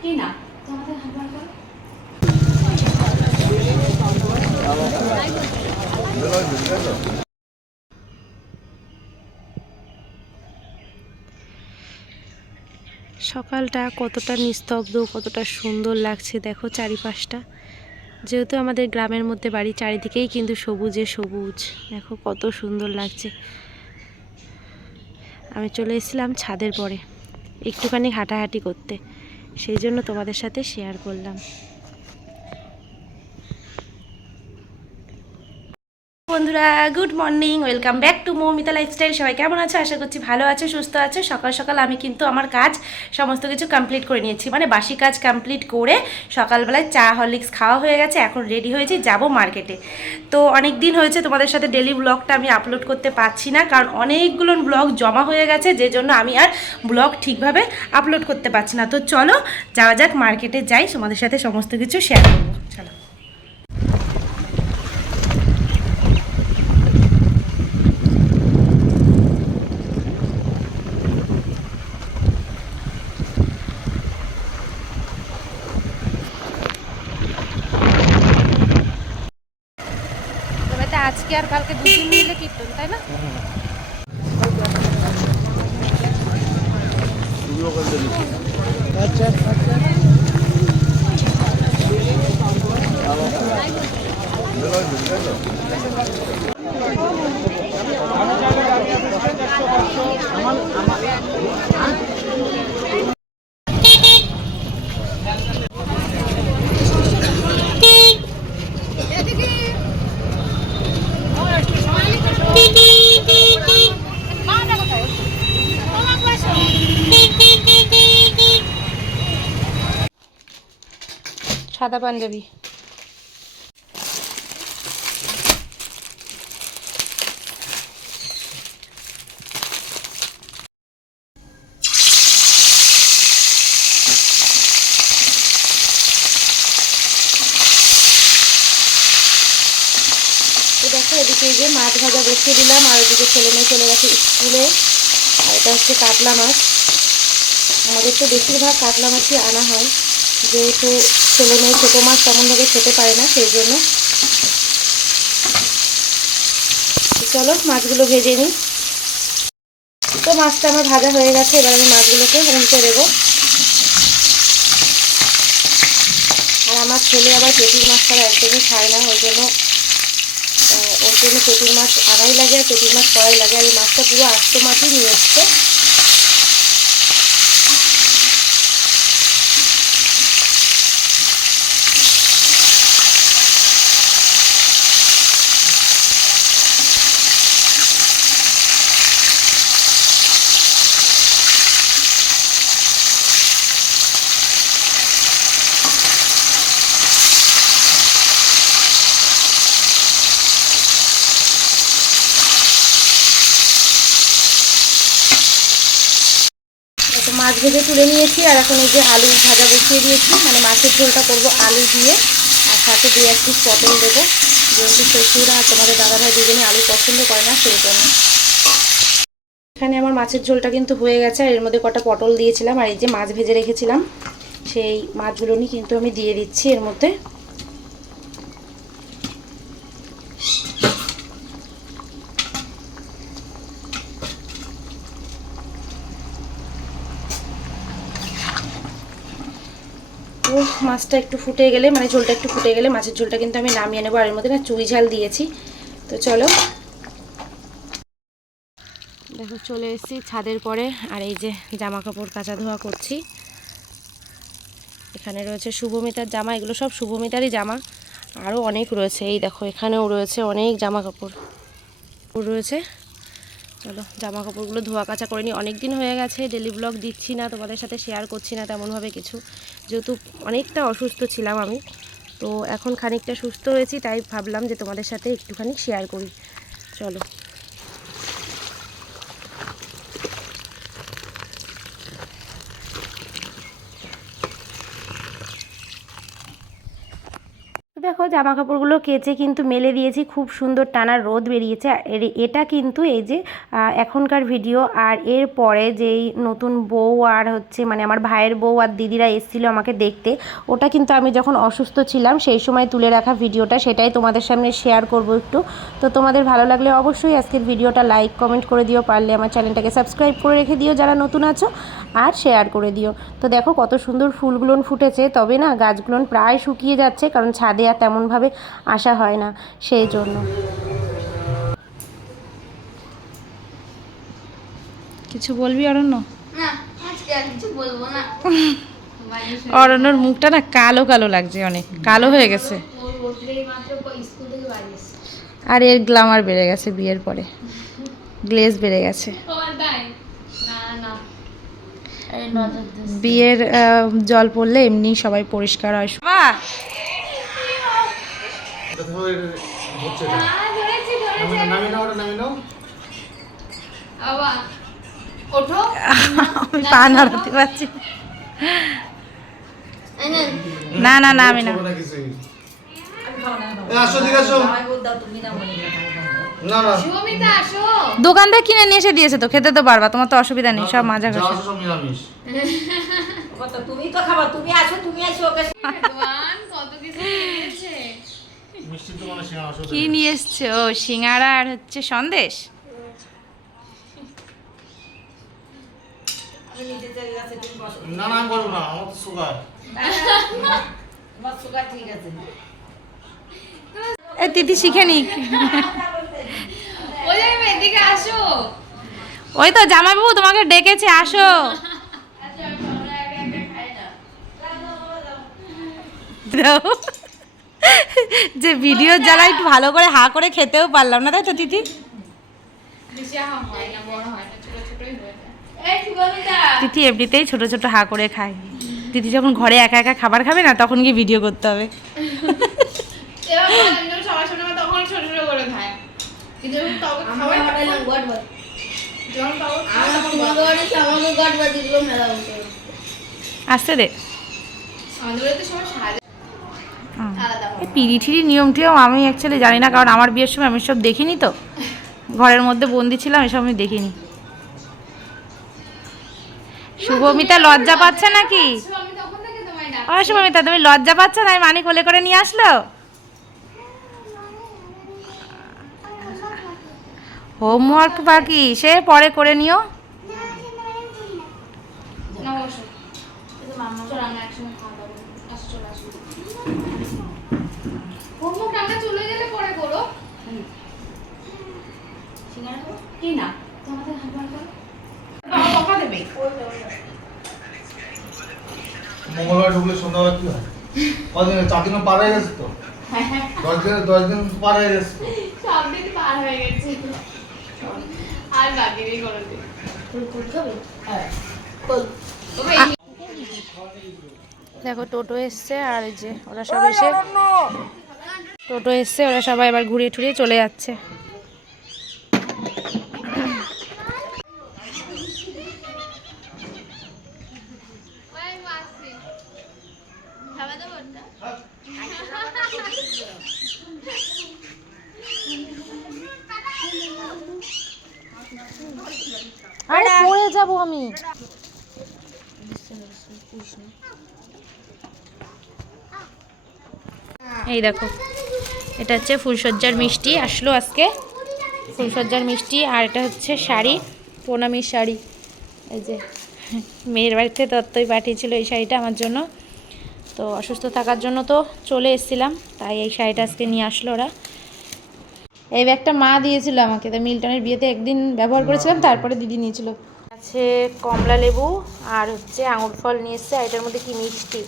কি না তোমাদের হালকা হালকা সকালটা কতটা নিস্তব্ধ, কতটা সুন্দর লাগছে দেখো চারিপাশটা। যেহেতু আমাদের গ্রামের মধ্যে বাড়ি, চারিদিকেই কিন্তু সবুজে সবুজ, দেখো কত সুন্দর লাগছে। আমি চলে এসেছিলাম ছাদের পরে একটুখানি হাঁটাহাঁটি করতে, সেই জন্য তোমাদের সাথে শেয়ার করলাম। বন্ধুরা good morning, welcome back to Moumita lifestyle. সবাই কেমন আছো? আশা করছি ভালো আছো, সুস্থ আছো। সকাল সকাল আমি কিন্তু আমার কাজ সমস্ত কিছু কমপ্লিট করে নিয়েছি, মানে বাসি কাজ কমপ্লিট করে সকালবেলায় চা হরলিক্স খাওয়া হয়ে গেছে। এখন রেডি হয়েছি, যাব মার্কেটে। তো অনেক দিন হয়েছে তোমাদের সাথে ডেলি ব্লগটা আমি আপলোড করতে পারছি না, কারণ অনেকগুলো ব্লগ জমা হয়ে গেছে, যে জন্য আমি আর ব্লগ ঠিকভাবে আপলোড করতে পারছি না। তো চলো যাওয়া যাক, মার্কেটে যাই, তোমাদের সাথে সমস্ত কিছু শেয়ার করবো। চলো। আজকে আর কালকে দুদিন মিলে কীর্তন, তাই না? সাদা পাঞ্জাবি। তো দেখো, এদিকে এই যে মাছ ভাজা বসিয়ে দিলাম, আর ওদিকে ছেলে মেয়ে চলে গেছে স্কুলে। আর এটা হচ্ছে কাতলা মাছ। আমাদের তো বেশিরভাগ কাতলা মাছই আনা হয়, যেহেতু ছেলে মেয়ে ছোটো মাছ তেমনভাবে খেতে পারে না, সেই জন্য। চলো মাছগুলো ভেজে নিই। তো মাছটা আমার ভাজা হয়ে গেছে, এবার আমি মাছগুলোকে উল্টে দেবো। আর আমার ছেলে আবার পেটির মাছ ছাড়া একদমই খায় না, ওর জন্য পেটির মাছ আনাই লাগে আর পেটির মাছ করাই লাগে। আর এই মাছটা পুরো আস্ত মাছই নিয়ে এসছে। মাছ ভেজে তুলে নিয়েছি, আর এখন এই যে আলু ভাজা বসিয়ে দিয়েছি, মানে মাছের ঝোলটা করবো আলু দিয়ে, আর সাথে 2-1 পিস পটল দেবো, যেহেতু শ্বশুর আর তোমাদের দাদাভাই দুজনে আলু পছন্দ করে না, সেই জন্য। এখানে আমার মাছের ঝোলটা কিন্তু হয়ে গেছে, আর এর মধ্যে কটা পটল দিয়েছিলাম, আর এই যে মাছ ভেজে রেখেছিলাম, সেই মাছগুলো নিয়ে কিন্তু আমি দিয়ে দিচ্ছি এর মধ্যে। তো মাছটা একটু ফুটে গেলে, মানে ঝোলটা একটু ফুটে গেলে মাছের ঝোলটা কিন্তু আমি নামিয়ে নেবো। আর এর মধ্যে না চুই ঝাল দিয়েছি। তো চলো, দেখো চলে এসেছি ছাদের পরে, আর এই যে জামা কাপড় কাচা ধোয়া করছি। এখানে রয়েছে শুভমিতার জামা, এগুলো সব শুভমিতারই জামা। আরও অনেক রয়েছে, এই দেখো এখানেও রয়েছে অনেক জামা কাপড় রয়েছে। চলো জামা কাপড়গুলো ধোয়া কাচা করে নিই। অনেক দিন হয়ে গেছে ডেলি ব্লগ দিচ্ছি না, তোমাদের সাথে শেয়ার করছি না তেমনভাবে কিছু, যেহেতু অনেকটা অসুস্থ ছিলাম আমি। তো এখন খানিকটা সুস্থ হয়েছি, তাই ভাবলাম যে তোমাদের সাথে একটুখানি শেয়ার করি। চলো। দেখো জামা কাপড়গুলো কেচে কিন্তু মেলে দিয়েছি, খুব সুন্দর টানা রোদ বেরিয়েছে। এটা কিন্তু এই যে এখনকার ভিডিও। আর এর পরে যেই নতুন বউ আর হচ্ছে মানে আমার ভাইয়ের বউ আর দিদিরা এসেছিলো আমাকে দেখতে, ওটা কিন্তু আমি যখন অসুস্থ ছিলাম সেই সময় তুলে রাখা ভিডিওটা, সেটাই তোমাদের সামনে শেয়ার করব একটু। তো তোমাদের ভালো লাগলে অবশ্যই আজকের ভিডিওটা লাইক কমেন্ট করে দিও, পারলে আমার চ্যানেলটাকে সাবস্ক্রাইব করে রেখে দিও যারা নতুন আছো, আর শেয়ার করে দিও। তো দেখো কত সুন্দর ফুলগুলো ফুটেছে, তবে না গাছগুলো প্রায় শুকিয়ে যাচ্ছে, কারণ ছাদে আর তেমনভাবে আসা হয় না সেই জন্য। কিছু বলবি অরণ্য? না, আজকে আর কিছু বলবো না। অরণ্যর মুখটা না কালো কালো লাগছে, অনেক কালো হয়ে গেছে, আর এর গ্ল্যামার বেড়ে গেছে বিয়ের পরে, গ্লেজ বেড়ে গেছে। বিয়ের জল পড়লে এমনি সবাই পরিষ্কার হয়। আমি পা নাড়াতে পারছি না। না না আমি না। দোকান থেকে কিনে নিয়ে এসে দিয়েছে, তো খেতে তো পারবা, তোমার তো অসুবিধা নেই, সব মাজা ঘষা। তুমি তো খাবা, তুমি আসো, তুমি আসো। কি নিয়ে এসছো? সিঙ্গারা আর হচ্ছে সন্দেশ। না না করবো না, আমার তো সুগার। আমার সুগার ঠিক আছে। এই দিদি শিখে নিক। এদিকে আসো। ওই তো জামাইবাবু তোমাকে ডেকেছে, আসো। যে ভিডিও জ্বালা একটু ভালো করে হা করে খেতেও পারলাম না, তাই তো দিদি? দিদি এমনিতেই ছোট ছোট হা করে খায়। দিদি যখন ঘরে একা একা খাবার খাবে না, তখন গিয়ে ভিডিও করতে হবে। আসতে দে। পিড়ি ঠিড়ি নিয়ম টিয়ম আমি অ্যাকচুয়ালি জানি না, কারণ আমার বিয়ের সময় আমি সব দেখিনি, তো ঘরের মধ্যে বন্দি ছিলাম, এসব আমি দেখিনি। শুভমিতা লজ্জা পাচ্ছে নাকি? ও শুভমিতা, তুমি লজ্জা পাচ্ছ না? আমি মানি কোলে করে নিয়ে আসলো। হোমওয়ার্ক বাকি, সে পরে করে নিও। চলে গেলে পরে করো কি না, তোমাদের হাত দেবে। মঙ্গলবার ঢুকলে সন্ধ্যাবেলা কি হয়? কদিন 4 দিন পার হয়ে গেছে তো। 10 দিন পার হয়ে গেছে তো। সব দিন পার হয়ে গেছে, আর বাকি নেই কোনো দিন। দেখো টোটো এসছে, আর এই যে ওরা সব এসে টোটো এসছে, ওরা সবাই এবার ঘুরিয়ে ঠুরিয়ে চলে যাচ্ছে। আরে পড়ে যাবো আমি। এই দেখো, এটা হচ্ছে ফুলসজ্জার মিষ্টি আসলো আজকে, ফুলসজ্জার মিষ্টি। আর এটা হচ্ছে শাড়ি, প্রণামীর শাড়ি। এই যে মেয়ের বাড়িতে তত্ত্বই পাঠিয়েছিল এই শাড়িটা আমার জন্য, তো অসুস্থ থাকার জন্য তো চলে এসেছিলাম, তাই এই শাড়িটা আজকে নিয়ে আসলো ওরা। এই ব্যাগটা মা দিয়েছিল আমাকে, তো মিল্টনের বিয়েতে একদিন ব্যবহার করেছিলাম, তারপরে দিদি নিয়েছিল। আছে কমলা লেবু আর হচ্ছে আঙুর ফল নিয়ে এসছে, আর এটার মধ্যে কি মিষ্টি।